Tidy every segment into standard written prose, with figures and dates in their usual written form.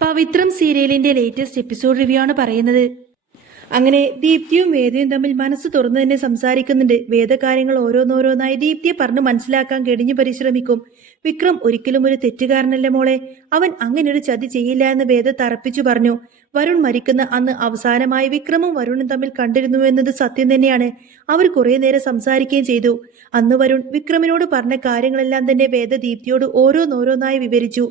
പവിത്രം സീരിയലിന്റെ latest episode review ആണ് പറയുന്നത്. അങ്ങനെ ദീപ്തിയും വേദയും തമ്മിൽ മനസ്സ് തുറന്നു തന്നെ സംസാരിക്കുന്നുണ്ട്. വേദകാര്യങ്ങൾ ഓരോന്നോരോന്നായി ദീപ്തിയെ പറഞ്ഞ് മനസ്സിലാക്കാൻ കെടിഞ്ഞു പരിശ്രമിക്കും. വിക്രം ഒരിക്കലും ഒരു തെറ്റുകാരനല്ല മോളെ, അവൻ അങ്ങനെ ഒരു ചതി ചെയ്യില്ല എന്ന് വേദ തറപ്പിച്ചു പറഞ്ഞു. വരുൺ മരിക്കുന്ന അന്ന് അവസാനമായി വിക്രമും വരുണും തമ്മിൽ കണ്ടിരുന്നു എന്നത് സത്യം തന്നെയാണ്. അവർ കുറെ നേരം സംസാരിക്കുകയും ചെയ്തു. അന്ന് വരുൺ വിക്രമിനോട് പറഞ്ഞ കാര്യങ്ങളെല്ലാം തന്നെ വേദ ദീപ്തിയോട് ഓരോന്നോരോന്നായി വിവരിച്ചു.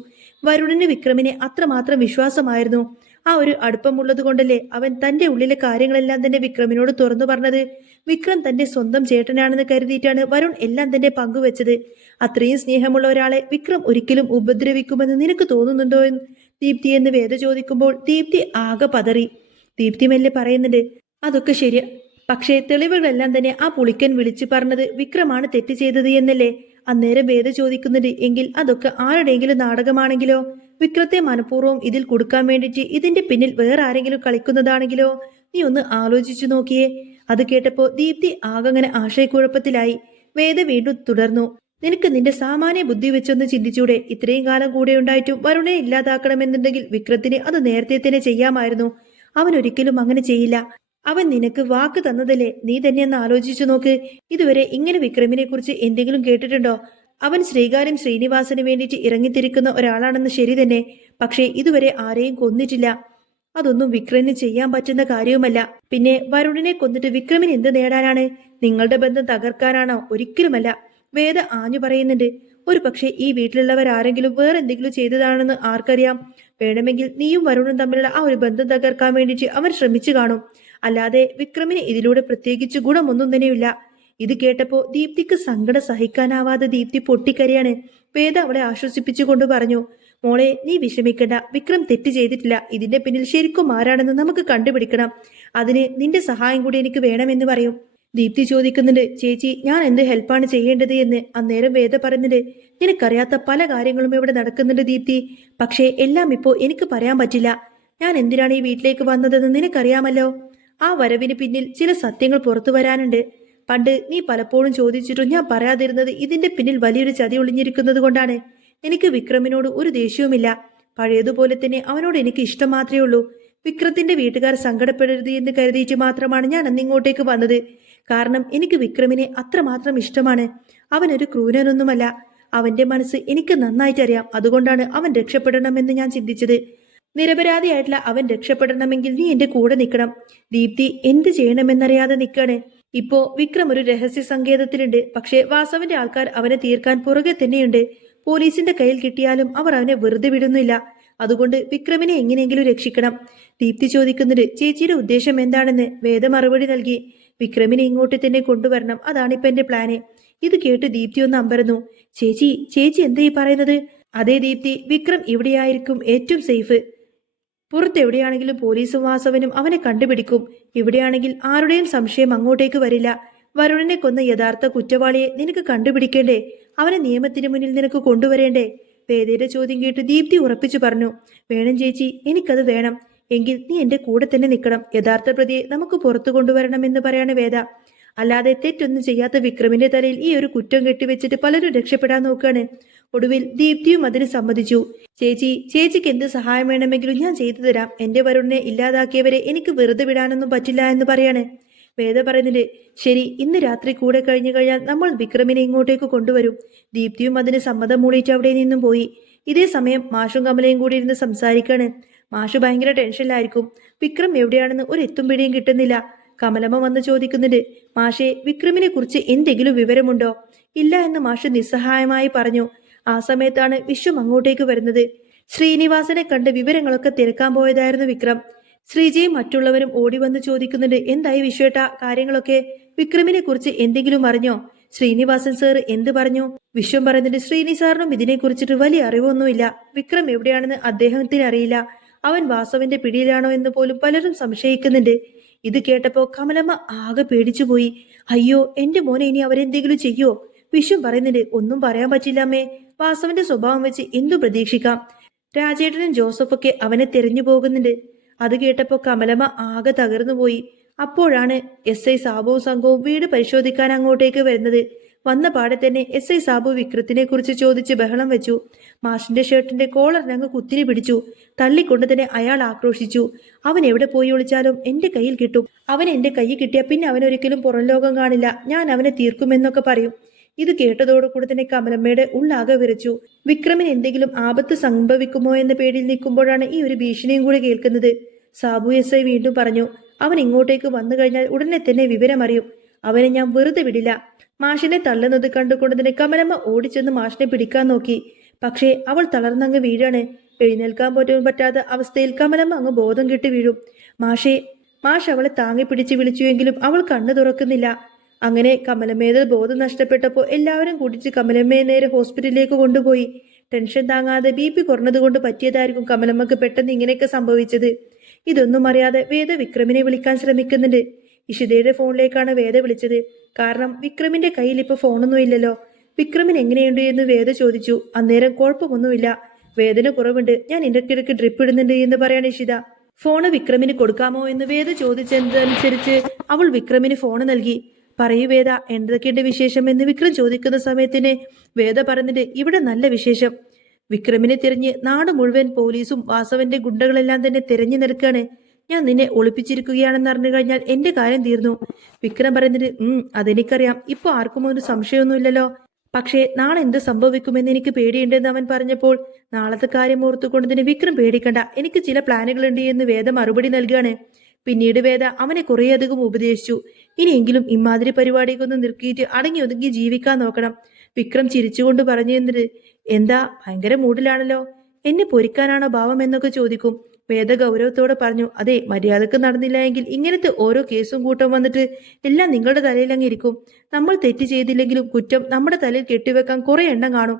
വരുണിന് വിക്രമിനെ അത്രമാത്രം വിശ്വാസമായിരുന്നു. ആ ഒരു അടുപ്പമുള്ളത് കൊണ്ടല്ലേ അവൻ തന്റെ ഉള്ളിലെ കാര്യങ്ങളെല്ലാം തന്നെ വിക്രമിനോട് തുറന്നു പറഞ്ഞത്. വിക്രം തന്റെ സ്വന്തം ചേട്ടനാണെന്ന് കരുതിയിട്ടാണ് വരുൺ എല്ലാം തന്നെ പങ്കുവെച്ചത്. അത്രയും സ്നേഹമുള്ള ഒരാളെ വിക്രം ഒരിക്കലും ഉപദ്രവിക്കുമെന്ന് നിനക്ക് തോന്നുന്നുണ്ടോ എന്ന് ദീപ്തി എന്ന് വേദ ചോദിക്കുമ്പോൾ ദീപ്തി ആകെ പതറി. ദീപ്തി മെല്ലെ പറയുന്നുണ്ട്, അതൊക്കെ ശരിയാ, പക്ഷേ തെളിവുകളെല്ലാം തന്നെ ആ പുളിക്കൻ വിളിച്ചു പറഞ്ഞത് വിക്രമാണ് തെറ്റ് ചെയ്തത് എന്നല്ലേ. അന്നേരം വേദ ചോദിക്കുന്നുണ്ട്, എങ്കിൽ അതൊക്കെ ആരുടെയെങ്കിലും നാടകമാണെങ്കിലോ, വിക്രത്തെ മനഃപൂർവ്വം ഇതിൽ കൊടുക്കാൻ വേണ്ടിയിട്ട് ഇതിന്റെ പിന്നിൽ വേറെ ആരെങ്കിലും കളിക്കുന്നതാണെങ്കിലോ, നീ ഒന്ന് ആലോചിച്ചു നോക്കിയേ. അത് കേട്ടപ്പോ ദീപ്തി ആകങ്ങനെ ആശയക്കുഴപ്പത്തിലായി. വേദ വീണ്ടും തുടർന്നു, നിനക്ക് നിന്റെ സാമാന്യ ബുദ്ധി വെച്ചൊന്ന് ചിന്തിച്ചൂടെ? ഇത്രയും കാലം കൂടെ ഉണ്ടായിട്ടും വരുണെ ഇല്ലാതാക്കണമെന്നുണ്ടെങ്കിൽ വിക്രത്തിന് അത് നേരത്തെ തന്നെ ചെയ്യാമായിരുന്നു. അവൻ ഒരിക്കലും അങ്ങനെ ചെയ്യില്ല. അവൻ നിനക്ക് വാക്ക് തന്നതല്ലേ, നീ തന്നെ ഒന്ന് ആലോചിച്ചു നോക്ക്. ഇതുവരെ ഇങ്ങനെ വിക്രമിനെ കുറിച്ച് എന്തെങ്കിലും കേട്ടിട്ടുണ്ടോ? അവൻ ശ്രീകാര്യം ശ്രീനിവാസന് വേണ്ടിയിട്ട് ഇറങ്ങിത്തിരിക്കുന്ന ഒരാളാണെന്ന് ശരി തന്നെ, പക്ഷേ ഇതുവരെ ആരെയും കൊന്നിട്ടില്ല. അതൊന്നും വിക്രമിന് ചെയ്യാൻ പറ്റുന്ന കാര്യവുമല്ല. പിന്നെ വരുണിനെ കൊന്നിട്ട് വിക്രമിന് എന്ത് നേടാനാണ്? നിങ്ങളുടെ ബന്ധം തകർക്കാനാണോ? ഒരിക്കലുമല്ല. വേദ ആഞ്ഞു പറയുന്നുണ്ട്. ഒരു പക്ഷേ ഈ വീട്ടിലുള്ളവരാരെങ്കിലും വേറെ എന്തെങ്കിലും ചെയ്തതാണെന്ന് ആർക്കറിയാം. വേണമെങ്കിൽ നീയും വരുണും തമ്മിലുള്ള ആ ഒരു ബന്ധം തകർക്കാൻ വേണ്ടിയിട്ട് അവൻ ശ്രമിച്ചു കാണും. അല്ലാതെ വിക്രമിന് ഇതിലൂടെ പ്രത്യേകിച്ച് ഗുണമൊന്നും തന്നെയില്ല. ഇത് കേട്ടപ്പോ ദീപ്തിക്ക് സങ്കടം സഹിക്കാനാവാതെ ദീപ്തി പൊട്ടിക്കരയാണ്. വേദ അവളെ ആശ്വസിപ്പിച്ചുകൊണ്ട് പറഞ്ഞു, മോളെ നീ വിഷമിക്കണ്ട, വിക്രം തെറ്റ് ചെയ്തിട്ടില്ല. ഇതിന്റെ പിന്നിൽ ശരിക്കും ആരാണെന്ന് നമുക്ക് കണ്ടുപിടിക്കണം. അതിന് നിന്റെ സഹായം കൂടി എനിക്ക് വേണമെന്ന് പറയും. ദീപ്തി ചോദിക്കുന്നുണ്ട്, ചേച്ചി ഞാൻ എന്ത് ഹെൽപ്പാണ് ചെയ്യേണ്ടത് എന്ന്. അന്നേരം വേദ പറയുന്നുണ്ട്, നിനക്കറിയാത്ത പല കാര്യങ്ങളും ഇവിടെ നടക്കുന്നുണ്ട് ദീപ്തി, പക്ഷേ എല്ലാം ഇപ്പോ എനിക്ക് പറയാൻ പറ്റില്ല. ഞാൻ എന്തിനാണ് ഈ വീട്ടിലേക്ക് വന്നതെന്ന് നിനക്കറിയാമല്ലോ. ആ വരവിന് പിന്നിൽ ചില സത്യങ്ങൾ പുറത്തു വരാനുണ്ട്. പണ്ട് നീ പലപ്പോഴും ചോദിച്ചിട്ടും ഞാൻ പറയാതിരുന്നത് ഇതിന്റെ പിന്നിൽ വലിയൊരു ചതി ഒളിഞ്ഞിരിക്കുന്നത് കൊണ്ടാണ്. എനിക്ക് വിക്രമിനോട് ഒരു ദേഷ്യവുമില്ല. പഴയതുപോലെ തന്നെ അവനോട് എനിക്ക് ഇഷ്ടം മാത്രമേ ഉള്ളൂ. വിക്രത്തിന്റെ വീട്ടുകാർ സങ്കടപ്പെടരുത് എന്ന് കരുതിയിട്ട് മാത്രമാണ് ഞാൻ അന്നിങ്ങോട്ടേക്ക് വന്നത്. കാരണം എനിക്ക് വിക്രമിനെ അത്രമാത്രം ഇഷ്ടമാണ്. അവനൊരു ക്രൂരനൊന്നുമല്ല. അവന്റെ മനസ്സ് എനിക്ക് നന്നായിട്ടറിയാം. അതുകൊണ്ടാണ് അവൻ രക്ഷപ്പെടണമെന്ന് ഞാൻ ചിന്തിച്ചത്. നിരപരാധിയായിട്ടുള്ള അവൻ രക്ഷപ്പെടണമെങ്കിൽ നീ എന്റെ കൂടെ നിൽക്കണം. ദീപ്തി എന്ത് ചെയ്യണമെന്നറിയാതെ നിൽക്കാണ്. ഇപ്പോ വിക്രം ഒരു രഹസ്യ സങ്കേതത്തിലുണ്ട്. പക്ഷേ വാസവന്റെ ആൾക്കാർ അവനെ തീർക്കാൻ പുറകെ തന്നെയുണ്ട്. പോലീസിന്റെ കയ്യിൽ കിട്ടിയാലും അവർ അവനെ വെറുതെ വിടുന്നില്ല. അതുകൊണ്ട് വിക്രമിനെ എങ്ങനെയെങ്കിലും രക്ഷിക്കണം. ദീപ്തി ചോദിക്കുന്നത്, ചേച്ചിയുടെ ഉദ്ദേശം എന്താണെന്ന്. വേദ മറുപടി നൽകി, വിക്രമിനെ ഇങ്ങോട്ട് തന്നെ കൊണ്ടുവരണം, അതാണിപ്പോ എന്റെ പ്ലാന്. ഇത് കേട്ട് ദീപ്തി ഒന്ന് അമ്പരന്നു. ചേച്ചി ചേച്ചി എന്താ ഈ പറയുന്നത്? അതേ ദീപ്തി, വിക്രം ഇവിടെയായിരിക്കും ഏറ്റവും സേഫ്. പുറത്തെവിടെയാണെങ്കിലും പോലീസും വാസവനും അവനെ കണ്ടുപിടിക്കും. ഇവിടെയാണെങ്കിൽ ആരുടെയും സംശയം അങ്ങോട്ടേക്ക് വരില്ല. വരുണിനെ കൊന്ന യഥാർത്ഥ കുറ്റവാളിയെ നിനക്ക് കണ്ടുപിടിക്കേണ്ടേ? അവനെ നിയമത്തിന് മുന്നിൽ നിനക്ക് കൊണ്ടുവരേണ്ടേ? വേദയുടെ ചോദ്യം കേട്ട് ദീപ്തി ഉറപ്പിച്ചു പറഞ്ഞു, വേണം ചേച്ചി, എനിക്കത് വേണം. എങ്കിൽ നീ എന്റെ കൂടെ തന്നെ നിൽക്കണം. യഥാർത്ഥ പ്രതിയെ നമുക്ക് പുറത്തു കൊണ്ടുവരണമെന്ന് പറയാണ് വേദ. അല്ലാതെ തെറ്റൊന്നും ചെയ്യാത്ത വിക്രമിന്റെ തലയിൽ ഈ ഒരു കുറ്റം കെട്ടിവെച്ചിട്ട് പലരും രക്ഷപ്പെടാൻ നോക്കുകയാണ്. ഒടുവിൽ ദീപ്തിയും അതിന് സമ്മതിച്ചു. ചേച്ചിക്ക് എന്ത് സഹായം വേണമെങ്കിലും ഞാൻ ചെയ്തു തരാം. എന്റെ വരുണിനെ ഇല്ലാതാക്കിയവരെ എനിക്ക് വെറുതെ വിടാനൊന്നും പറ്റില്ല എന്ന് പറയാണ്. വേദ പറയുന്നുണ്ട്, ശരി, ഇന്ന് രാത്രി കൂടെ കഴിഞ്ഞു കഴിഞ്ഞാൽ നമ്മൾ വിക്രമിനെ ഇങ്ങോട്ടേക്ക് കൊണ്ടുവരും. ദീപ്തിയും അതിന് സമ്മതം മൂളിയിട്ട് അവിടെ നിന്നും പോയി. ഇതേ സമയം മാഷും കമലയും കൂടി ഇരുന്ന് സംസാരിക്കാണ്. മാഷു ഭയങ്കര ടെൻഷനിലായിരിക്കും. വിക്രം എവിടെയാണെന്ന് ഒരു എത്തും പിടിയും കിട്ടുന്നില്ല. കമലമ്മ വന്ന് ചോദിക്കുന്നുണ്ട്, മാഷെ വിക്രമിനെ കുറിച്ച് എന്തെങ്കിലും വിവരമുണ്ടോ? ഇല്ല എന്ന് മാഷ് നിസ്സഹായമായി പറഞ്ഞു. ആ സമയത്താണ് വിശ്വം അങ്ങോട്ടേക്ക് വരുന്നത്. ശ്രീനിവാസനെ കണ്ട് വിവരങ്ങളൊക്കെ തിരക്കാൻ പോയതായിരുന്നു വിക്രം. ശ്രീജയും മറ്റുള്ളവരും ഓടി വന്ന് ചോദിക്കുന്നുണ്ട്, എന്തായി വിശ്വേട്ട കാര്യങ്ങളൊക്കെ? വിക്രമിനെ കുറിച്ച് എന്തെങ്കിലും അറിഞ്ഞോ? ശ്രീനിവാസൻ സാർ എന്ത് പറഞ്ഞു? വിശ്വം പറയുന്നുണ്ട്, ശ്രീനി സാറിനും ഇതിനെ കുറിച്ചിട്ട് വലിയ അറിവൊന്നുമില്ല. വിക്രം എവിടെയാണെന്ന് അദ്ദേഹത്തിന് അറിയില്ല. അവൻ വാസവന്റെ പിടിയിലാണോ എന്ന് പോലും പലരും സംശയിക്കുന്നുണ്ട്. ഇത് കേട്ടപ്പോ കമലമ്മ ആകെ പേടിച്ചുപോയി. അയ്യോ, എന്റെ മോനെ ഇനി അവരെന്തെങ്കിലും ചെയ്യോ? വിശ്വം പറയുന്നുണ്ട്, ഒന്നും പറയാൻ പറ്റില്ല അമ്മേ. വാസവന്റെ സ്വഭാവം വെച്ച് എന്തു പ്രതീക്ഷിക്കാം. രാജേട്ടനും ജോസഫൊക്കെ അവനെ തെരഞ്ഞു പോകുന്നുണ്ട്. അത് കേട്ടപ്പോ കമലമ്മ ആകെ തകർന്നുപോയി. അപ്പോഴാണ് SI സാബുവും സംഘവും വീട് പരിശോധിക്കാൻ അങ്ങോട്ടേക്ക് വരുന്നത്. വന്ന പാടെ തന്നെ SI സാബു വിക്രത്തിനെ കുറിച്ച് ചോദിച്ച് ബഹളം വെച്ചു. മാഷിന്റെ ഷർട്ടിന്റെ കോളറിനങ്ങ് കുത്തിരി പിടിച്ചു. തള്ളിക്കൊണ്ട് തന്നെ അയാൾ ആക്രോശിച്ചു. അവൻ എവിടെ പോയി ഒളിച്ചാലും എന്റെ കയ്യിൽ കിട്ടും. അവൻ എന്റെ കൈ കിട്ടിയ പിന്നെ അവനൊരിക്കലും പുറം ലോകം കാണില്ല. ഞാൻ അവനെ തീർക്കുമെന്നൊക്കെ പറയും. ഇത് കേട്ടതോടുകൂടി തന്നെ കമലമ്മയുടെ ഉള്ളാകെ വിറച്ചു. വിക്രമിന് എന്തെങ്കിലും ആപത്ത് സംഭവിക്കുമോ എന്ന പേടിയിൽ നിൽക്കുമ്പോഴാണ് ഈ ഒരു ഭീഷണിയും കൂടി കേൾക്കുന്നത്. സാബു SI വീണ്ടും പറഞ്ഞു, അവൻ ഇങ്ങോട്ടേക്ക് വന്നു കഴിഞ്ഞാൽ ഉടനെ തന്നെ വിവരമറിയും. അവനെ ഞാൻ വെറുതെ വിടില്ല. മാഷിനെ തള്ളുന്നത് കണ്ടുകൊണ്ട് തന്നെ കമലമ്മ ഓടിച്ചെന്ന് മാഷിനെ പിടിക്കാൻ നോക്കി. പക്ഷേ അവൾ തളർന്നങ്ങ് വീഴാണ്. എഴുന്നേൽക്കാൻ പോലും പറ്റാത്ത അവസ്ഥയിൽ കമലമ്മ അങ്ങ് ബോധം കെട്ടി വീഴും. മാഷ് അവളെ താങ്ങി പിടിച്ച് വിളിച്ചുവെങ്കിലും അവൾ കണ്ണു തുറക്കുന്നില്ല. അങ്ങനെ കമലമ്മയുടെ ബോധം നഷ്ടപ്പെട്ടപ്പോൾ എല്ലാവരും കൂടിച്ച് കമലമ്മയെ നേരെ ഹോസ്പിറ്റലിലേക്ക് കൊണ്ടുപോയി. ടെൻഷൻ താങ്ങാതെ BP കുറഞ്ഞതുകൊണ്ട് പറ്റിയതായിരിക്കും കമലമ്മക്ക് പെട്ടെന്ന് ഇങ്ങനെയൊക്കെ സംഭവിച്ചത്. ഇതൊന്നും അറിയാതെ വേദ വിക്രമിനെ വിളിക്കാൻ ശ്രമിക്കുന്നുണ്ട്. ഇഷിതയുടെ ഫോണിലേക്കാണ് വേദ വിളിച്ചത്. കാരണം വിക്രമിന്റെ കയ്യിൽ ഇപ്പൊ ഫോണൊന്നും ഇല്ലല്ലോ. വിക്രമിന് എങ്ങനെയുണ്ട് എന്ന് വേദ ചോദിച്ചു. അന്നേരം കുഴപ്പമൊന്നുമില്ല, വേദന കുറവുണ്ട്, ഞാൻ ഇടയ്ക്കിടയ്ക്ക് ഡ്രിപ്പ് ഇടുന്നുണ്ട് എന്ന് പറയാണ് ഇഷിത. ഫോണ് വിക്രമിന് കൊടുക്കാമോ എന്ന് വേദ ചോദിച്ചതനുസരിച്ച് അവൾ വിക്രമിന് ഫോണ് നൽകി. പറയൂ വേദ, എന്തൊക്കെയുണ്ട് വിശേഷം എന്ന് വിക്രം ചോദിക്കുന്ന സമയത്തിന് വേദ പറയുന്നുണ്ട്, ഇവിടെ നല്ല വിശേഷം. വിക്രമിനെ തിരഞ്ഞ് നാട് മുഴുവൻ പോലീസും വാസവന്റെ ഗുണ്ടകളെല്ലാം തന്നെ തിരഞ്ഞു നിൽക്കാണ്. ഞാൻ നിന്നെ ഒളിപ്പിച്ചിരിക്കുകയാണെന്ന് അറിഞ്ഞു കഴിഞ്ഞാൽ എന്റെ കാര്യം തീർന്നു. വിക്രം പറയുന്നത്, അതെനിക്കറിയാം, ഇപ്പൊ ആർക്കും ഒരു സംശയമൊന്നുമില്ലല്ലോ. പക്ഷേ നാളെ എന്ത് സംഭവിക്കുമെന്ന് എനിക്ക് പേടിയുണ്ടെന്ന് അവൻ പറഞ്ഞപ്പോൾ നാളത്തെ കാര്യം ഓർത്തുകൊണ്ട് തന്നെ വിക്രം പേടിക്കണ്ട, എനിക്ക് ചില പ്ലാനുകളുണ്ട് എന്ന് വേദ മറുപടി നൽകുകയാണ്. പിന്നീട് വേദ അവനെ കുറേയധികം ഉപദേശിച്ചു. ഇനിയെങ്കിലും ഇമാതിരി പരിപാടിയൊക്കെ നിർത്തിയിട്ട് അടങ്ങി ഒതുങ്ങി ജീവിക്കാൻ നോക്കണം. വിക്രം ചിരിച്ചുകൊണ്ട് പറഞ്ഞു എന്നിട്ട്, എന്താ ഭയങ്കര മൂഡിലാണല്ലോ, എന്നെ പൊരിക്കാനാണോ ഭാവം എന്നൊക്കെ ചോദിക്കും. വേദ ഗൗരവത്തോടെ പറഞ്ഞു, അതെ, മര്യാദക്ക് നടന്നില്ല എങ്കിൽ ഇങ്ങനത്തെ ഓരോ കേസും കൂട്ടം വന്നിട്ട് എല്ലാം നിങ്ങളുടെ തലയിൽ ഇരിക്കും. നമ്മൾ തെറ്റ് ചെയ്തില്ലെങ്കിലും കുറ്റം നമ്മുടെ തലയിൽ കെട്ടിവെക്കാൻ കുറെ എണ്ണം കാണും.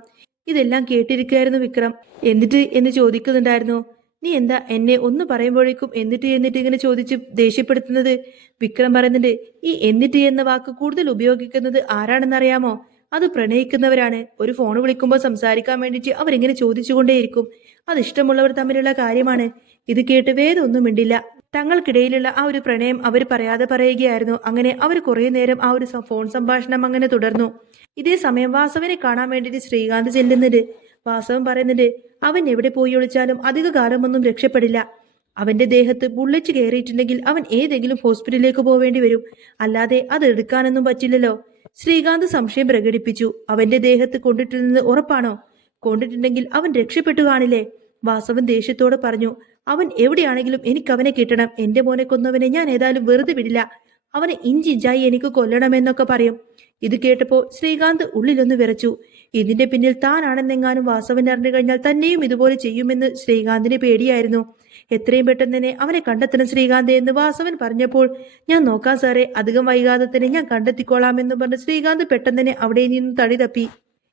ഇതെല്ലാം കേട്ടിരിക്കുകയായിരുന്നു വിക്രം. എന്നിട്ട് എന്ന് ചോദിക്കുന്നുണ്ടായിരുന്നു. നീ എന്താ എന്നെ ഒന്ന് പറയുമ്പോഴേക്കും എന്നിട്ട് ഇങ്ങനെ ചോദിച്ച് ദേഷ്യപ്പെടുത്തുന്നത്? വിക്രം പറയുന്നുണ്ട്, ഈ എന്നിട്ട് എന്ന വാക്ക് കൂടുതൽ ഉപയോഗിക്കുന്നത് ആരാണെന്നറിയാമോ? അത് പ്രണയിക്കുന്നവരാണ്. ഒരു ഫോൺ വിളിക്കുമ്പോൾ സംസാരിക്കാൻ വേണ്ടിയിട്ട് അവരിങ്ങനെ ചോദിച്ചുകൊണ്ടേയിരിക്കും. അത് ഇഷ്ടമുള്ളവർ തമ്മിലുള്ള കാര്യമാണ്. ഇത് കേട്ട് വേദം ഒന്നും മിണ്ടില്ല. തങ്ങൾക്കിടയിലുള്ള ആ ഒരു പ്രണയം അവർ പറയാതെ പറയുകയായിരുന്നു. അങ്ങനെ അവർ കുറെ നേരം ആ ഒരു ഫോൺ സംഭാഷണം അങ്ങനെ തുടർന്നു. ഇതേ സമയം വാസവനെ കാണാൻ വേണ്ടിയിട്ട് ശ്രീകാന്ത് ചെല്ലുന്നുണ്ട്. വാസവൻ പറയുന്നുണ്ട്, അവൻ എവിടെ പോയി ഒളിച്ചാലും അധിക കാലമൊന്നും രക്ഷപ്പെടില്ല. അവന്റെ ദേഹത്ത് ബുള്ളറ്റ് കയറിയിട്ടുണ്ടെങ്കിൽ അവൻ ഏതെങ്കിലും ഹോസ്പിറ്റലിലേക്ക് പോവേണ്ടി വരും. അല്ലാതെ അത് എടുക്കാനൊന്നും പറ്റില്ലല്ലോ. ശ്രീകാന്ത് സംശയം പ്രകടിപ്പിച്ചു. അവന്റെ ദേഹത്ത് കൊണ്ടിട്ടിരുന്നത് ഉറപ്പാണോ? കൊണ്ടിട്ടുണ്ടെങ്കിൽ അവൻ രക്ഷപ്പെട്ടു കാണില്ലേ? വാസവൻ ദേഷ്യത്തോടെ പറഞ്ഞു, അവൻ എവിടെയാണെങ്കിലും എനിക്ക് അവനെ കിട്ടണം. എന്റെ മോനെ കൊന്നവനെ ഞാൻ ഏതായാലും വെറുതെ വിടില്ല. അവനെ ഇഞ്ചിഞ്ചായി എനിക്ക് കൊല്ലണമെന്നൊക്കെ പറയും. ഇത് കേട്ടപ്പോൾ ശ്രീകാന്ത് ഉള്ളിലൊന്ന് വിറച്ചു. ഇതിന്റെ പിന്നിൽ താനാണെന്നെങ്ങാനും വാസവൻ അറിഞ്ഞു കഴിഞ്ഞാൽ തന്നെയും ഇതുപോലെ ചെയ്യുമെന്ന് ശ്രീകാന്തിന് പേടിയായിരുന്നു. എത്രയും പെട്ടെന്ന് തന്നെ അവനെ കണ്ടെത്തണം ശ്രീകാന്ത് എന്ന് വാസവൻ പറഞ്ഞപ്പോൾ, ഞാൻ നോക്കാം സാറേ, അധികം വൈകാതെ തന്നെ ഞാൻ കണ്ടെത്തിക്കോളാമെന്ന് പറഞ്ഞ് ശ്രീകാന്ത് പെട്ടെന്ന് തന്നെ അവിടെ നിന്നും തടി തപ്പി.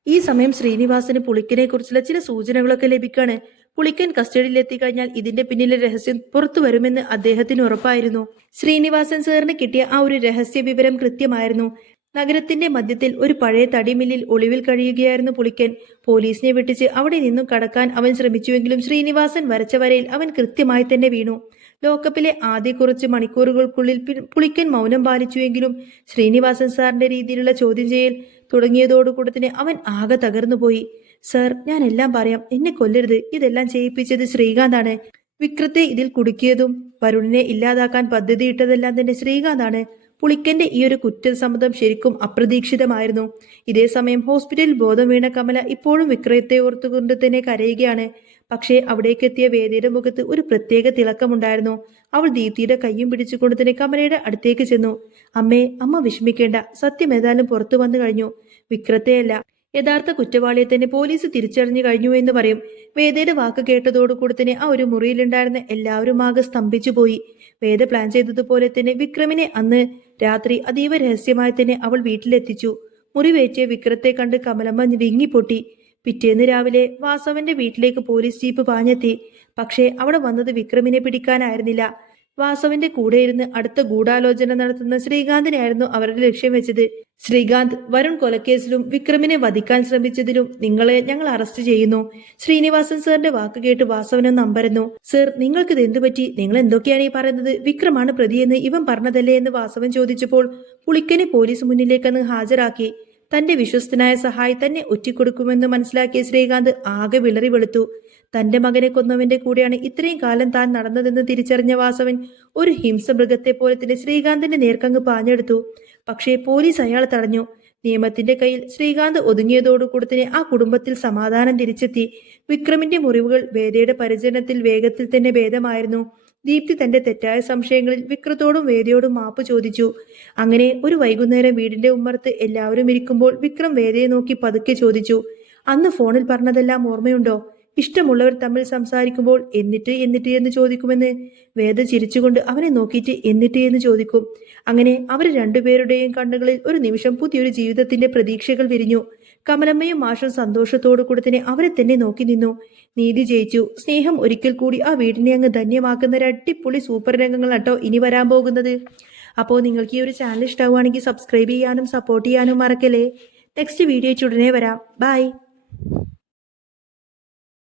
ഈ സമയം ശ്രീനിവാസന് പുളിക്കനെ കുറിച്ചുള്ള ചില സൂചനകളൊക്കെ ലഭിക്കാണ്. പുളിക്കൻ കസ്റ്റഡിയിൽ എത്തിക്കഴിഞ്ഞാൽ ഇതിന്റെ പിന്നിലെ രഹസ്യം പുറത്തു വരുമെന്ന് അദ്ദേഹത്തിന് ഉറപ്പായിരുന്നു. ശ്രീനിവാസൻ സാറിന് കിട്ടിയ ആ ഒരു രഹസ്യ വിവരം കൃത്യമായിരുന്നു. നഗരത്തിന്റെ മധ്യത്തിൽ ഒരു പഴയ തടിമില്ലിൽ ഒളിവിൽ കഴിയുകയായിരുന്നു പുളിക്കൻ. പോലീസിനെ വെട്ടിച്ച് അവിടെ നിന്നും കടക്കാൻ അവൻ ശ്രമിച്ചുവെങ്കിലും ശ്രീനിവാസൻ വരച്ച വരയിൽ അവൻ കൃത്യമായി തന്നെ വീണു. ലോക്കപ്പിലെ ആദ്യ കുറച്ച് മണിക്കൂറുകൾക്കുള്ളിൽ പുളിക്കൻ മൗനം പാലിച്ചുവെങ്കിലും ശ്രീനിവാസൻ സാറിന്റെ രീതിയിലുള്ള ചോദ്യം ചെയ്യൽ തുടങ്ങിയതോടുകൂടെ തന്നെ അവൻ ആകെ തകർന്നുപോയി. സർ, ഞാൻ എല്ലാം പറയാം, എന്നെ കൊല്ലരുത്. ഇതെല്ലാം ചെയ്യിപ്പിച്ചത് ശ്രീകാന്താണ്. വിക്രത്തെ ഇതിൽ കുടുക്കിയതും വരുണിനെ ഇല്ലാതാക്കാൻ പദ്ധതിയിട്ടതെല്ലാം തന്നെ ശ്രീകാന്താണ്. പുളിക്കന്റെ ഈ ഒരു കുറ്റസമ്മതം ശരിക്കും അപ്രതീക്ഷിതമായിരുന്നു. ഇതേസമയം ഹോസ്പിറ്റലിൽ ബോധം വീണ കമല ഇപ്പോഴും വിക്രയത്തെ ഓർത്തുകൊണ്ട് തന്നെ കരയുകയാണ്. പക്ഷേ അവിടേക്കെത്തിയ വേദിയുടെ മുഖത്ത് ഒരു പ്രത്യേക തിളക്കമുണ്ടായിരുന്നു. അവൾ ദീപ്തിയുടെ കയ്യും പിടിച്ചുകൊണ്ട് തന്നെ കമലയുടെ അടുത്തേക്ക് ചെന്നു. അമ്മേ, അമ്മ വിഷമിക്കേണ്ട, സത്യം ഏതായാലും പുറത്തു വന്നു കഴിഞ്ഞു. വിക്രത്തെയല്ല, യഥാർത്ഥ കുറ്റവാളിയെ തന്നെ പോലീസ് തിരിച്ചറിഞ്ഞു കഴിഞ്ഞു എന്ന് പറയും. വേദയുടെ വാക്ക് കേട്ടതോടുകൂടി തന്നെ ആ ഒരു മുറിയിലുണ്ടായിരുന്ന എല്ലാവരും ആകെ സ്തംഭിച്ചു പോയി. വേദ പ്ലാൻ ചെയ്തതുപോലെ തന്നെ വിക്രമിനെ അന്ന് രാത്രി അതീവ രഹസ്യമായി തന്നെ അവൾ വീട്ടിലെത്തിച്ചു. മുറിവേറ്റിയ വിക്രത്തെ കണ്ട് കമലമ്മ വിങ്ങിപ്പൊട്ടി. പിറ്റേന്ന് രാവിലെ വാസവന്റെ വീട്ടിലേക്ക് പോലീസ് ജീപ്പ് പാഞ്ഞെത്തി. പക്ഷേ അവിടെ വന്നത് വിക്രമിനെ പിടിക്കാനായിരുന്നില്ല. വാസവന്റെ കൂടെ ഇരുന്ന് അടുത്ത ഗൂഢാലോചന നടത്തുന്ന ശ്രീകാന്തിനെയായിരുന്നു അവരുടെ ലക്ഷ്യം വെച്ചത്. ശ്രീകാന്ത്, വരുൺ കൊലക്കേസിലും വിക്രമിനെ വധിക്കാൻ ശ്രമിച്ചതിലും നിങ്ങളെ ഞങ്ങൾ അറസ്റ്റ് ചെയ്യുന്നു. ശ്രീനിവാസൻ സാറിന്റെ വാക്ക് കേട്ട് വാസവനൊന്ന് അമ്പരന്നു. സർ, നിങ്ങൾക്കിത് എന്തു പറ്റി? നിങ്ങൾ എന്തൊക്കെയാണ് ഈ പറയുന്നത്? വിക്രമാണ് പ്രതിയെന്ന് ഇവൻ പറഞ്ഞതല്ലേ എന്ന് വാസവൻ ചോദിച്ചപ്പോൾ പുളിക്കനെ പോലീസ് മുന്നിലേക്കന്ന് ഹാജരാക്കി. തന്റെ വിശ്വസ്തനായ സഹായി തന്നെ ഒറ്റിക്കൊടുക്കുമെന്ന് മനസ്സിലാക്കിയ ശ്രീകാന്ത് ആകെ വിളറി വെളുത്തു. തന്റെ മകനെ കൊന്നവന്റെ കൂടെയാണ് ഇത്രയും കാലം താൻ നടന്നതെന്ന് തിരിച്ചറിഞ്ഞ വാസവൻ ഒരു ഹിംസമൃഗത്തെ പോലെ തന്നെ ശ്രീകാന്തിന്റെ നേർക്കങ്ങ് പാഞ്ഞെടുത്തു. പക്ഷേ പോലീസ് അയാളെ തടഞ്ഞു. നിയമത്തിന്റെ കയ്യിൽ ശ്രീകാന്ത് ഒതുങ്ങിയതോടുകൂടി തന്നെ ആ കുടുംബത്തിൽ സമാധാനം തിരിച്ചെത്തി. വിക്രമിന്റെ മുറിവുകൾ വേദയുടെ പരിചരണത്തിൽ വേഗത്തിൽ തന്നെ ഭേദമായിരുന്നു. ദീപ്തി തന്റെ തെറ്റായ സംശയങ്ങളിൽ വിക്രത്തോടും വേദയോടും മാപ്പ് ചോദിച്ചു. അങ്ങനെ ഒരു വൈകുന്നേരം വീടിന്റെ ഉമ്മറത്ത് എല്ലാവരും ഇരിക്കുമ്പോൾ വിക്രം വേദയെ നോക്കി പതുക്കെ ചോദിച്ചു, അന്ന് ഫോണിൽ പറഞ്ഞതെല്ലാം ഓർമ്മയുണ്ടോ? ഇഷ്ടമുള്ളവർ തമ്മിൽ സംസാരിക്കുമ്പോൾ എന്നിട്ട് എന്ന് ചോദിക്കുമെന്ന്. വേദ ചിരിച്ചുകൊണ്ട് അവനെ നോക്കിയിട്ട് എന്നിട്ട് എന്ന് ചോദിക്കും. അങ്ങനെ അവർ രണ്ടുപേരുടെയും കണ്ണുകളിൽ ഒരു നിമിഷം പുതിയൊരു ജീവിതത്തിന്റെ പ്രതീക്ഷകൾ വിരിഞ്ഞു. കമലമ്മയും മാഷും സന്തോഷത്തോടു കൂടി തന്നെ അവരെ തന്നെ നോക്കി നിന്നു. നീതി ജയിച്ചു. സ്നേഹം ഒരിക്കൽ കൂടി ആ വീടിനെ അങ്ങ് ധന്യമാക്കുന്ന ഒരു അടിപൊളി സൂപ്പർ രംഗങ്ങൾ കേട്ടോ ഇനി വരാൻ പോകുന്നത്. അപ്പോൾ നിങ്ങൾക്ക് ഈ ഒരു ചാനൽ ഇഷ്ടമാവുകയാണെങ്കിൽ സബ്സ്ക്രൈബ് ചെയ്യാനും സപ്പോർട്ട് ചെയ്യാനും മറക്കല്ലേ. നെക്സ്റ്റ് വീഡിയോ ഉടനെ വരാം. ബൈ.